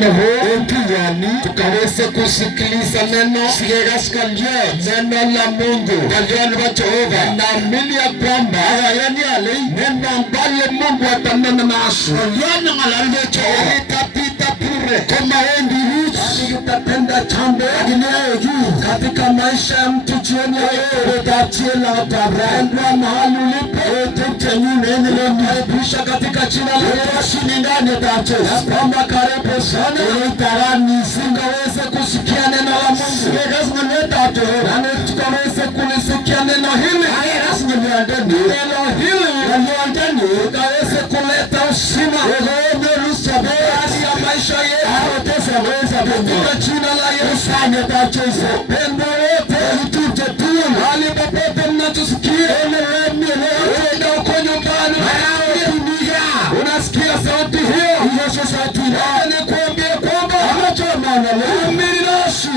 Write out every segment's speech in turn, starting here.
Yani tukaweze kusikiliza neno la Mungu wa Jehova. Naamini ya kwamba neno ambalo Mungu atanena nasi litapita bure kama wendi tutatenda jambo katika maisha ya mtu jioni utaendwa mahali ulipo karibisha katika jina la Yesu. Ni ndani kwamba karibu sana utarani singaweze kusikia neno la Mungu nani tukaweze kulisikia neno hili ukaweze kuleta usima hadi ya maisha yetu katika jina la Yesu. Pendo wote itute tu hali popote mnatusikia uko nyumbani unasikia sauti hiyo nikuambie kwamba amiri nasi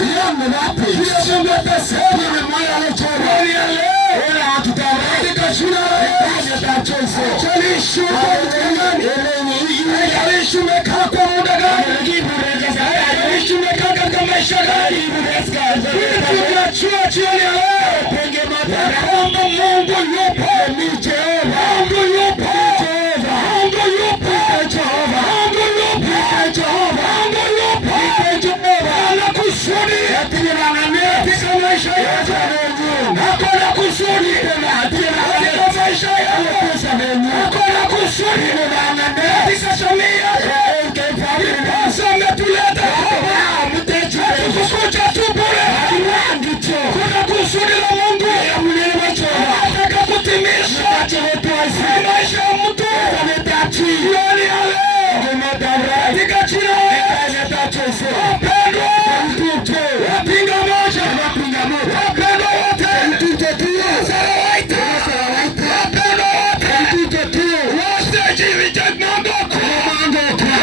hiyo Mungu atasema katika jina la Yesu. Haijalishi umekaa kwa muda gani, haijalishi umekaa katika maisha gani, tunachua jioni ya leo kwamba Mungu yupo, Mungu yupo, anakusudi katika maisha yetu, hakuna kusudi katika maisha yetu, hakuna kusudi katika jamii yetu. Ametuleta kukuja tu bure, kuna kusudi la Mungu anataka kutimisha maisha ya mtu jioni ya leo katika jina la Yesu. Wapendwa, wapinga moja, wapendwa wote, wapendwa wote, waste jivi mambo,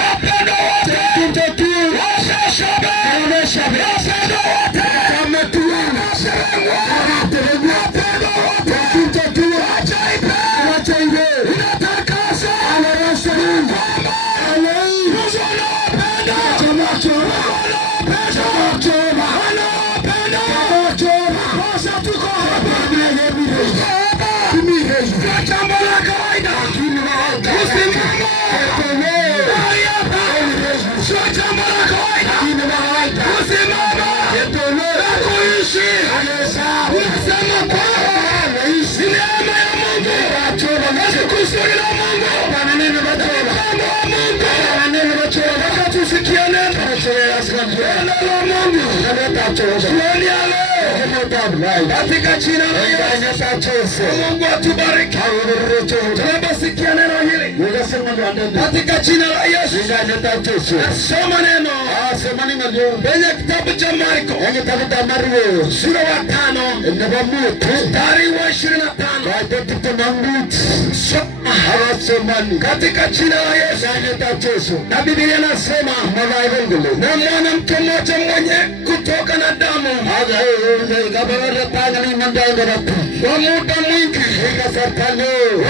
wapendwa wote, waste shabe, wapendwa wote, wapendwa wote, wachaibe, inatakasa, katika jina la Yesu. Mungu atubariki. Tunaposikia neno hili katika jina la Yesu, nasoma neno kwenye kitabu cha Marko sura ya 5 mstari wa 25. Katika jina la Yesu. Na Biblia inasema na mwanamke mmoja mwenye kutoka na damu kwa muda mwingi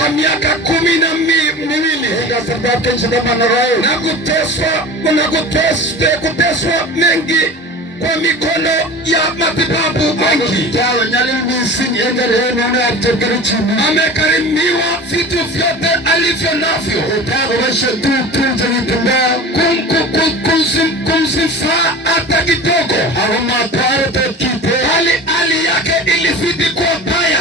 wa miaka 12 na kuteswa mengi kwa mikono ya matibabu mengi, amekarimiwa vitu vyote alivyo navyo kumzifaa hata kidogo. Hali yake ilizidi kuwa mbaya.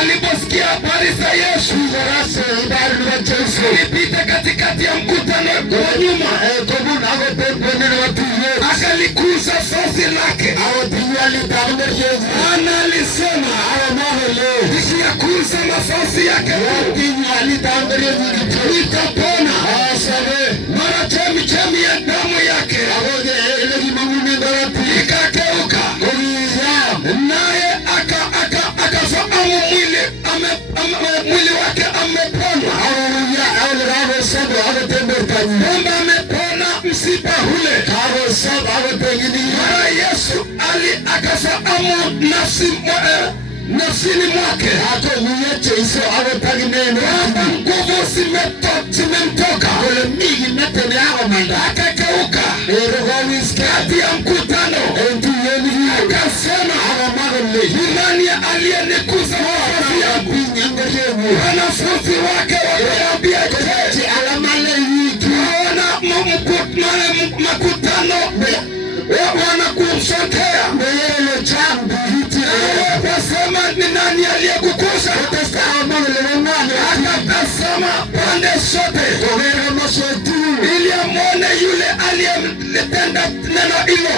Aliposikia habari za Yesu, alipita katikati ya mkutano wa nyuma, akaligusa vazi lake. Ana alisema nikiyagusa mavazi yake nitapona. Mara chemchemi ya damu yake ikageuka, naye akafahamu mwili wake amepona, kwamba amepona msiba ule. Mara Yesu akafahamu nafsini mwake kwamba nguvu zimemtoka akageuka kati ya mkutano akasema, nani aliyenigusa mavazi yangu? Wanafunzi wake wakamwambia, je, tunaona makutano wanakusokea, wakasema ni nani aliyekukusa? Akatazama pande zote ili amwone yule aliyetenda neno hilo.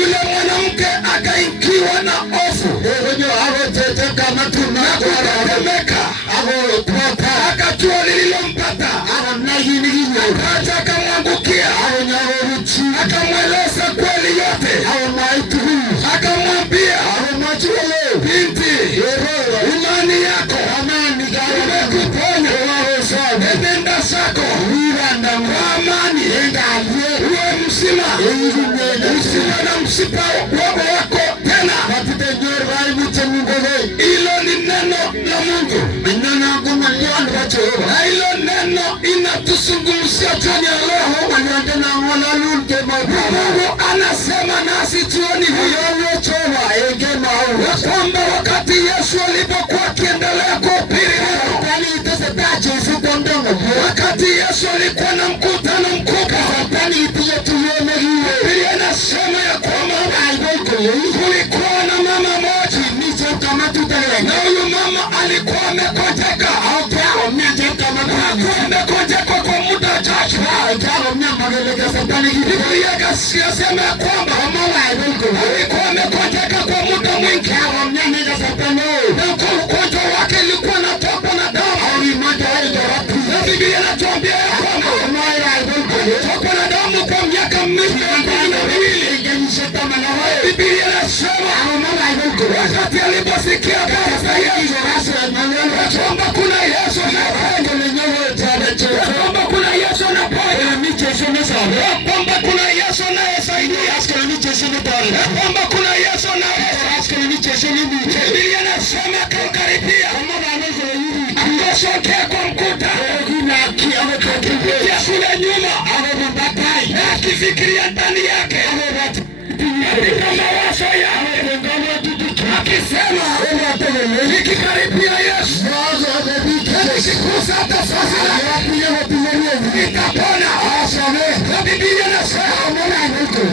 Yule mwanamke akaingiwa na hofu na kutetemeka, akajua lililompata, akaja akamwangukia, akamweleza kweli yote, akamwambia, binti, imani yako imekuponya, enenda zako kwa amani, uwe mzima, usiwe na msiba wako tena. Hilo ni neno la Mungu, na hilo neno inatuzungumzia jioni ya leo. Mungu anasema nasi jioni hii ya kwamba wakati Yesu alipokuwa akiendelea kuhubiri neno, wakati Yesu alikuwa na mkutano mkubwa, Biblia inasema ya kwamba kulikuwa na mama moja, na huyu mama alikuwa amekojeka kwa muda chache. Biblia inasema ya kwamba alikuwa amekojeka kwa muda mwingi, na ugonjwa wake ilikuwa natokwa na damu. Na Biblia inatuambia ya kwamba alitokwa na damu kwa miaka 12. Biblia inasema wakati aliposikia habari za Yesu, kwamba kuna Yesu anaponya, kwamba kuna Yesu anaponya, kwamba kuna Yesu anayesaidia, kwamba kuna Yesu anayesaidia. Biblia inasema akakaribia, akasogea kwa mkutano, akifikiria kule nyuma, akifikiria ndani yake katika mawazo yake, akisema, nikikaribia Yesu, nikigusa hata vazi lake nitapona. Na Biblia inasema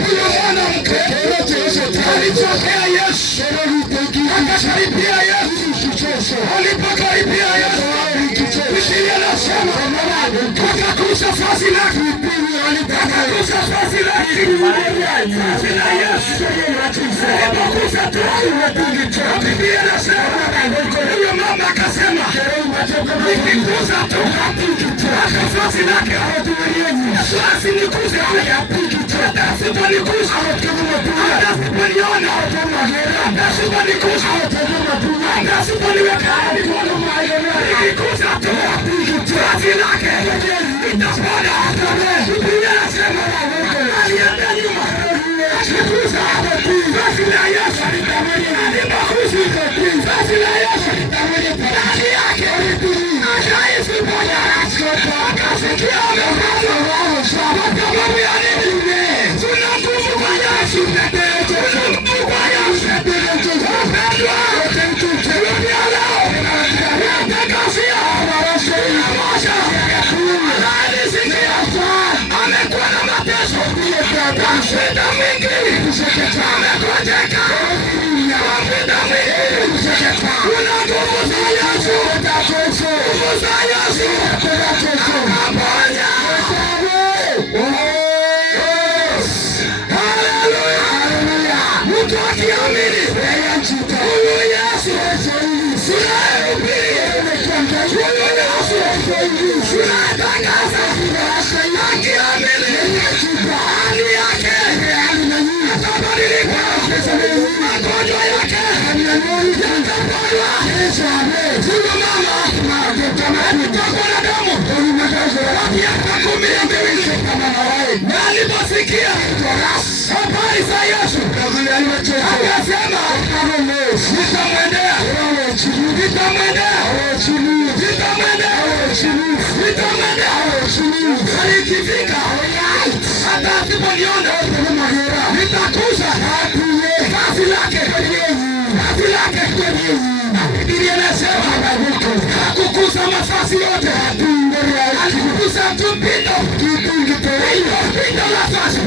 huyo mwanamke alitokea Yesu, akakaribia Yesu. Alipokaribia Yesu, Biblia inasema akagusa vazi lake, akagusa vazi lake, vazi la Yesu. Alipogusa tu, Biblia inasema huyo mama akasema, nikigusa tu vazi lake, Yesu asiniguze, asiponigusa, asiponiona, asiponigusa, asiponiweka mikono, nikigusa tu vazi lake nitapona. Biblia inasema alienda nyuma, akigusa vazi la Yesu, alipogusa vazi la Yesu, ndani yake akahisi ponya, akasikia amepona. Kwa sababu ya nini? Tuna nguvu kwa Yesu, tuna nguvu kwa Yesu. Wapendwa, jioni ya leo natakazia moja, alisikia amekuwa na mateso, shida mingi, amekojeka kwa muda mwingi. Kuna nguvu za Yesu, nguvu za Yesu anaponya. Haleluya! Mtu akiamini huyu Yesu tunayehubiri, huyu Yesu tunatangaza, akiamini hali yake atabadilika, magonjwa yake yataponywa. Huyu mama alitokwa na damu nitamwendea alikifika hata asiponiona nitakuza vazi lake. Biblia inasema hakukuza mavazi yote, alikukuza tu pindo la vazi,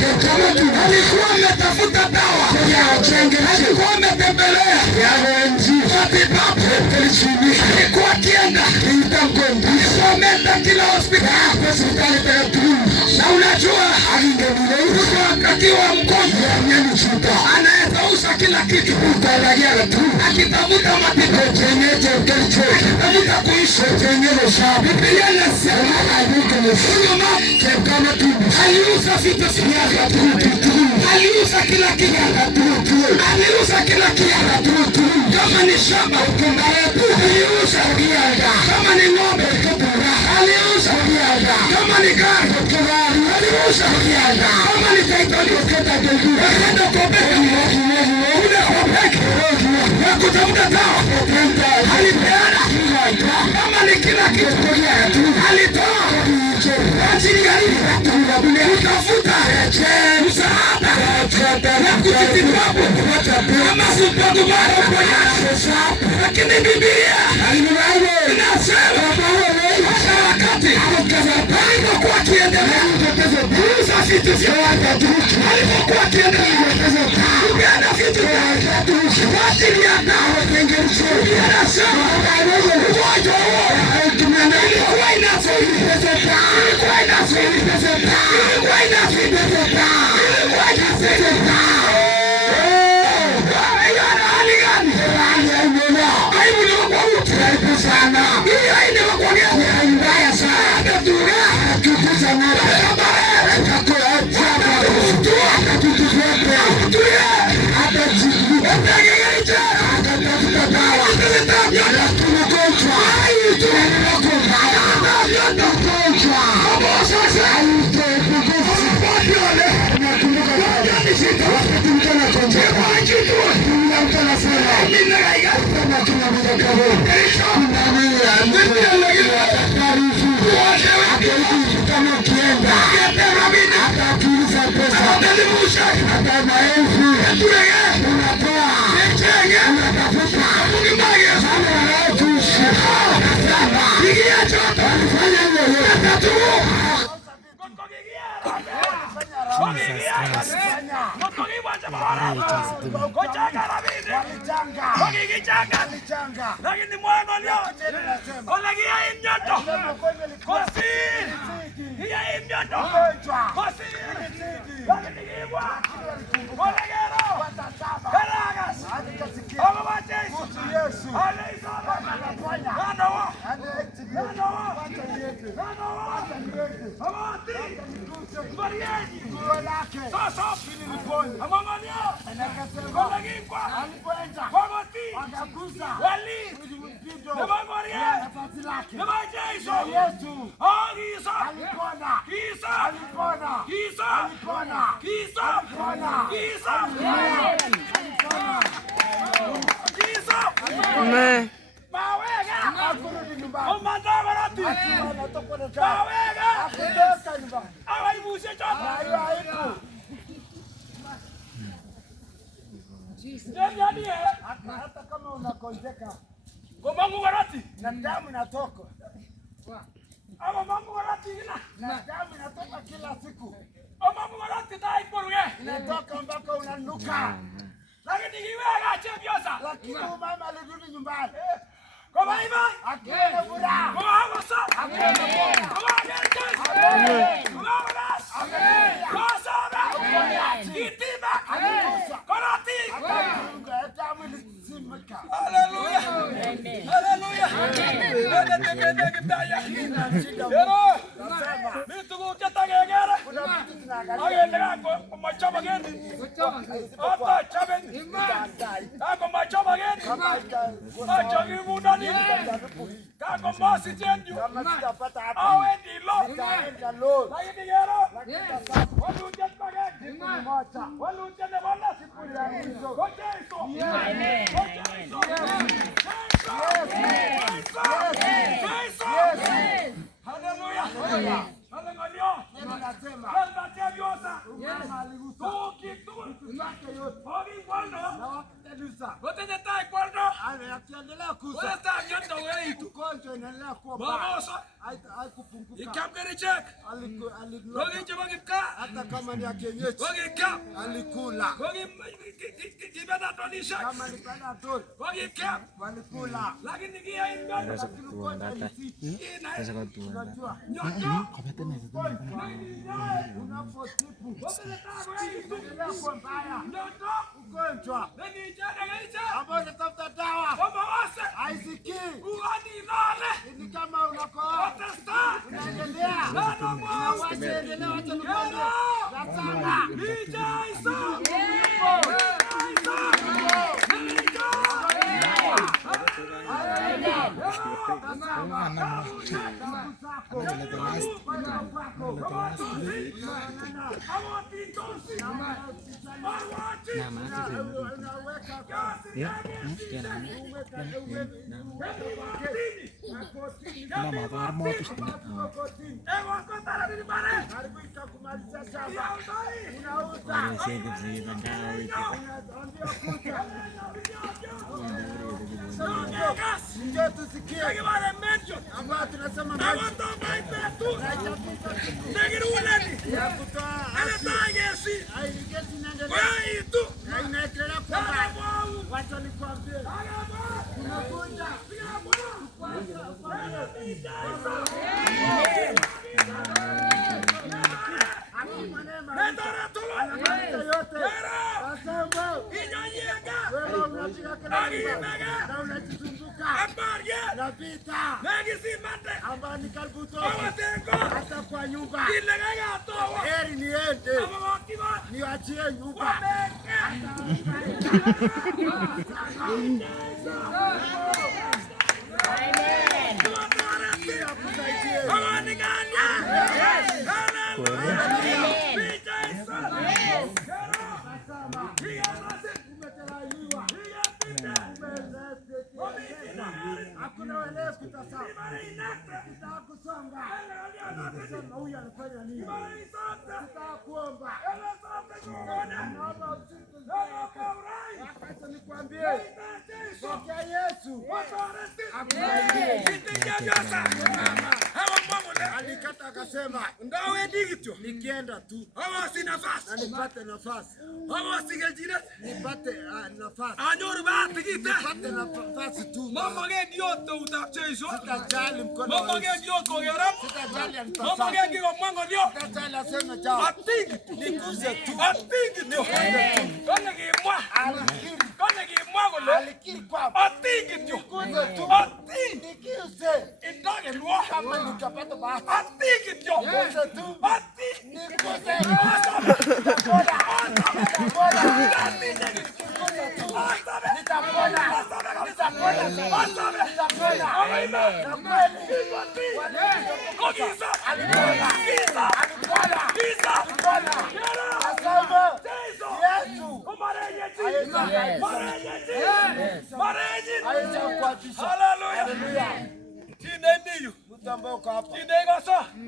alikuwa ametafuta dawa, alikuwa ametembelea matibabu, alikuwa akienda someta kila hospitali, na unajua akiwa mgonjwa anaweza uza kila kitu akitafuta matibabu, akitafuta kuishi. Biblia inasema huyo mama aliuza vitu vyake, aliuza kila kitu, kama ni shamba aliuza, kama ni ng'ombe aliuza, kama ni gari aliuza, kama ni taitoli akaenda kopeki ya kutafuta dawa alipeana, kama ni kila kitu alitoa ajili ya kutafuta msaada ya kujitibabu kama supagumara uponyaji. Lakini Biblia inasema hata wakati alipokuwa akiendelea kuuza vitu vyake, alipokuwa akiendelea kupeana vitu vyake kwa ajili ya dawa, Biblia inasema ugonjwa huo ilikuwa inasaidia. Lakini mwana leo olagia imnyoto kosi hiya imnyoto kosi lakini kiwa olegero karagas ama mateso Yesu aleisa nano amati mariaji lake sasa amangalio kolagikwa alipoenda amati akagusa wali Nemagoria nafasi lake Nemajesu Yesu Kisa alipona Kisa alipona Kisa alipona Kisa alipona Kisa alipona Kisa Amen. Bawega akurudi nyumbani. Omandaba rati. Bawega akutoka nyumbani. Awaibushe chapa. Hayo haipo. Ndio hata kama unakonjeka. Kwa Mungu warati na damu inatoka. Ama Mungu warati na damu inatoka kila siku. Ama Mungu warati dai poruge. Inatoka mpaka unanuka. Lakini hiwega chebiosa. Lakini mama alirudi nyumbani. Kwa baiba akienda furaha. Kwa hawasa akienda furaha. Kwa ngeke. Kwa ngeke. Kwa ngeke. Kwa ngeke. Hallelujah. Hallelujah. hata kama ni kienyeji alikula, kama ni panatori walikula, lakini kia ingana unapotipu ugonjwa ambao unatafuta dawa haiziki, ni kama unakoa unaendelea unaendelea wacha nikwambie nataka hata kwa nyumba heri niende niachie nyumba. Hakuna wale kutasama kusonga kusema huyu anafanya nini, kuomba wakati nikwambie pokea Yesu alikata akasema ndawe digito nikienda tu hawa si nafasi na nipate nafasi hawa sigejira nipate nafasi anyoru bahati gite nipate nafasi tu mama gani yote utachezo sitajali mkono mama gani yote ogera sitajali anipasa mama gani kwa mwango ndio sitajali aseme chao atingi nikuze tu atingi tu kana kimwa alikiri kana kimwa gole alikiri kwa atingi tu nikuze tu atingi nikuze indage lwa kama nikapata bahati atingi tu nikuze tu atingi nikuze bora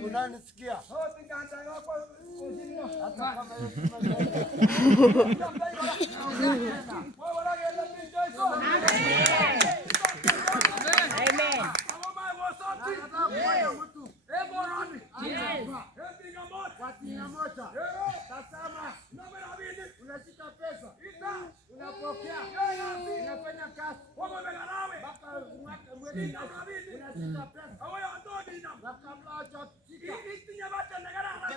unanisikia hata kama unashika pesa unapokea unafanya kazi unashika pesa wakamla chakika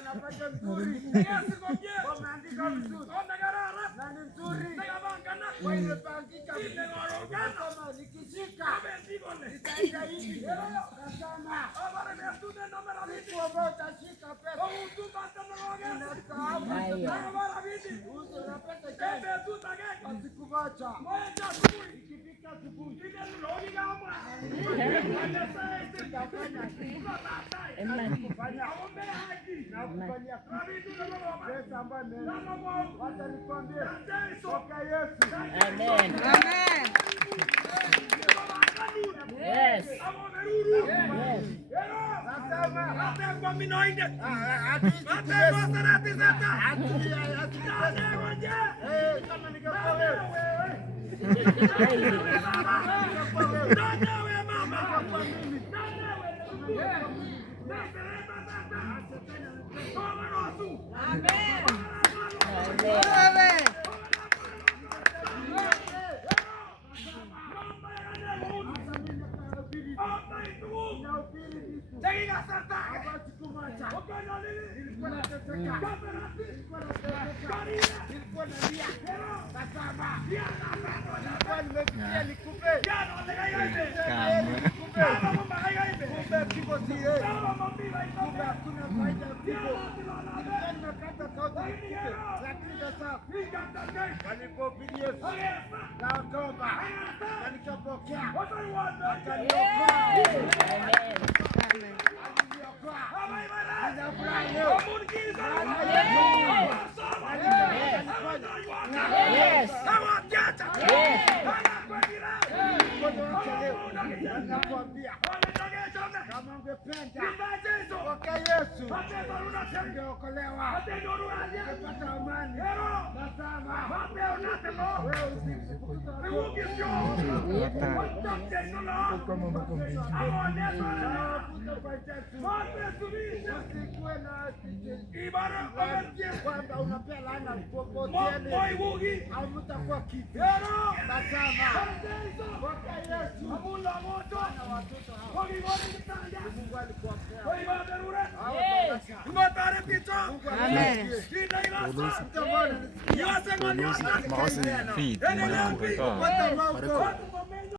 unapata nzuri wameandika na ni nzuri kwa ile pangika kama nikishika nitaenda hivi tazama ambao utashika pesa asikuvacha ikifika asubuhi nakufanyia pesa ambayo wacha nikwambie toka Yesu. Amen. Amen. Yes. Feed